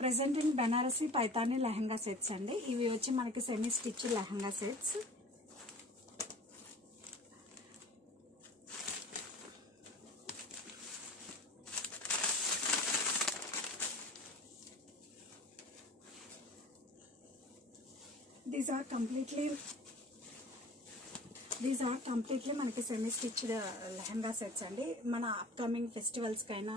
Presenting Banarasi Paithani lehenga sets అండి. ఇవి వచ్చి మనకి semi stitch lehenga sets. These are completely మనకి సెమీ స్టిచ్డ్ లెహంగా సెట్స్ అండి. మన అప్కమింగ్ ఫెస్టివల్స్కైనా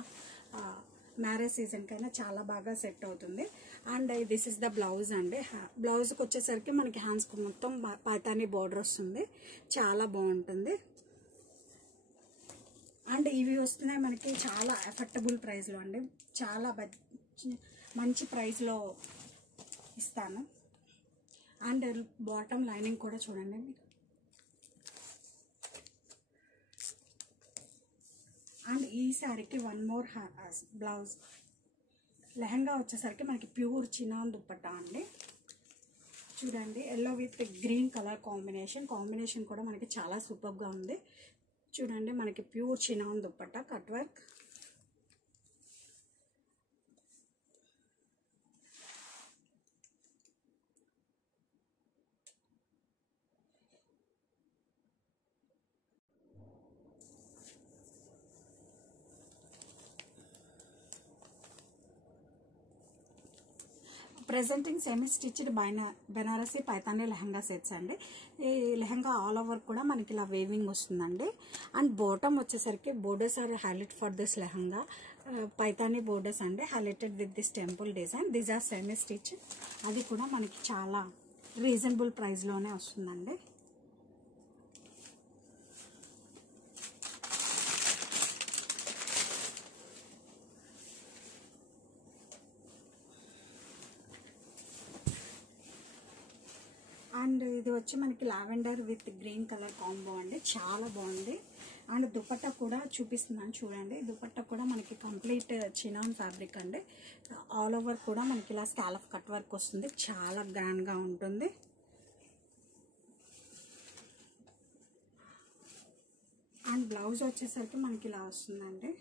మ్యారేజ్ సీజన్కైనా చాలా బాగా సెట్ అవుతుంది. And this is the blouse అండి. బ్లౌజ్కి వచ్చేసరికి మనకి హ్యాండ్స్కి మొత్తం పైతాని బోర్డర్ వస్తుంది, చాలా బాగుంటుంది. అండ్ ఇవి వస్తున్నాయి మనకి చాలా అఫోర్డబుల్ ప్రైస్లో అండి, చాలా మంచి ప్రైస్లో ఇస్తాను. అండ్ బాటమ్ లైనింగ్ కూడా చూడండి మీరు. అండ్ ఈ శారీకి వన్ మోర్ బ్లౌజ్. లెహంగా వచ్చేసరికి మనకి ప్యూర్ చినాన్ దుప్పట్టా అండి. చూడండి, yellow with green colour combination కూడా మనకి చాలా సూపర్గా ఉంది. చూడండి, మనకి pure chinon dupatta cut work. Presenting semi stitched Banarasi Paithani lehenga sets అండి. ఈ లెహంగా ఆల్ ఓవర్ కూడా మనకి ఇలా వేవింగ్ వస్తుందండి. అండ్ బాటమ్ వచ్చేసరికి borders are highlight for this lehenga. Paithani borders అండి, highlighted with this temple design. These are semi stitch. అది కూడా మనకి చాలా రీజనబుల్ ప్రైస్లోనే వస్తుందండి. అండ్ ఇది వచ్చి మనకి lavender with green colour combo అండి, చాలా బాగుంది. అండ్ దుపట్టా కూడా చూపిస్తున్నాను చూడండి. దుపట్టా కూడా మనకి కంప్లీట్ చినాన్ ఫ్యాబ్రిక్ అండి. ఆల్ ఓవర్ కూడా మనకి ఇలా స్కాలప్ కట్ వర్క్ వస్తుంది, చాలా గ్రాండ్గా ఉంటుంది. అండ్ బ్లౌజ్ వచ్చేసరికి మనకి ఇలా వస్తుందండి.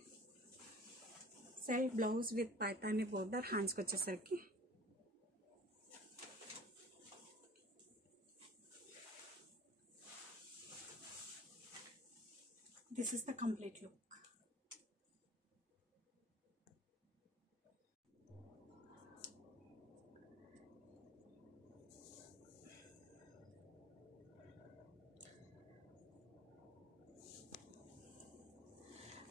Self blouse with Paithani border. హ్యాండ్స్కి వచ్చేసరికి this is the complete look.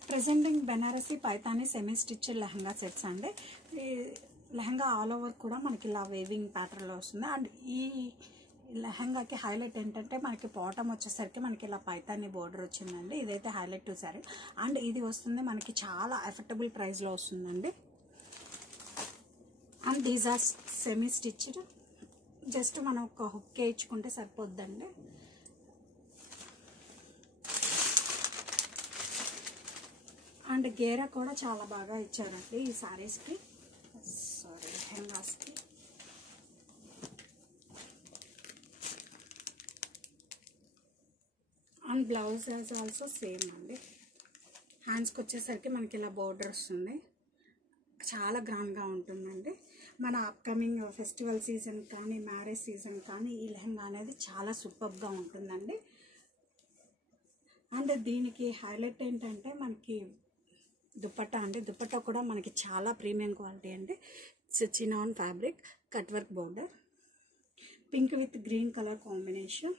Presenting Banarasi Paithani semi stitch lehenga sets అండి. ఈ లెహంగా ఆల్ ఓవర్ కూడా మనకి ఇలా వేవింగ్ ప్యాటర్న్లో వస్తుంది. అండ్ ఈ లెహంగాకి హైలైట్ ఏంటంటే మనకి బాటమ్ వచ్చేసరికి మనకి ఇలా పైతాని బోర్డర్ వచ్చిందండి. ఇదైతే హైలైట్ టు సారీ. అండ్ ఇది వస్తుంది మనకి చాలా అఫోర్డబుల్ ప్రైస్లో వస్తుందండి. And these are semi stitched. Just మనం ఒక హుక్ ఇచ్చుకుంటే సరిపోద్దండి. అండ్ గేరా కూడా చాలా బాగా ఇచ్చారండి ఈ సారీస్కి, లెహంగాస్కి. And blouse as also same అండి. హ్యాండ్స్కి వచ్చేసరికి మనకి ఇలా బోర్డర్ వస్తుంది, చాలా గ్రాండ్గా ఉంటుందండి. మన అప్కమింగ్ ఫెస్టివల్ సీజన్ కానీ మ్యారేజ్ సీజన్ కానీ ఈ లెహంగా అనేది చాలా సూపర్గా ఉంటుందండి. అండ్ దీనికి హైలైట్ ఏంటంటే మనకి దుపట్టా అండి. దుపట్టా కూడా మనకి చాలా ప్రీమియం క్వాలిటీ అండి. Chinon fabric, cut work border, pink with green colour combination.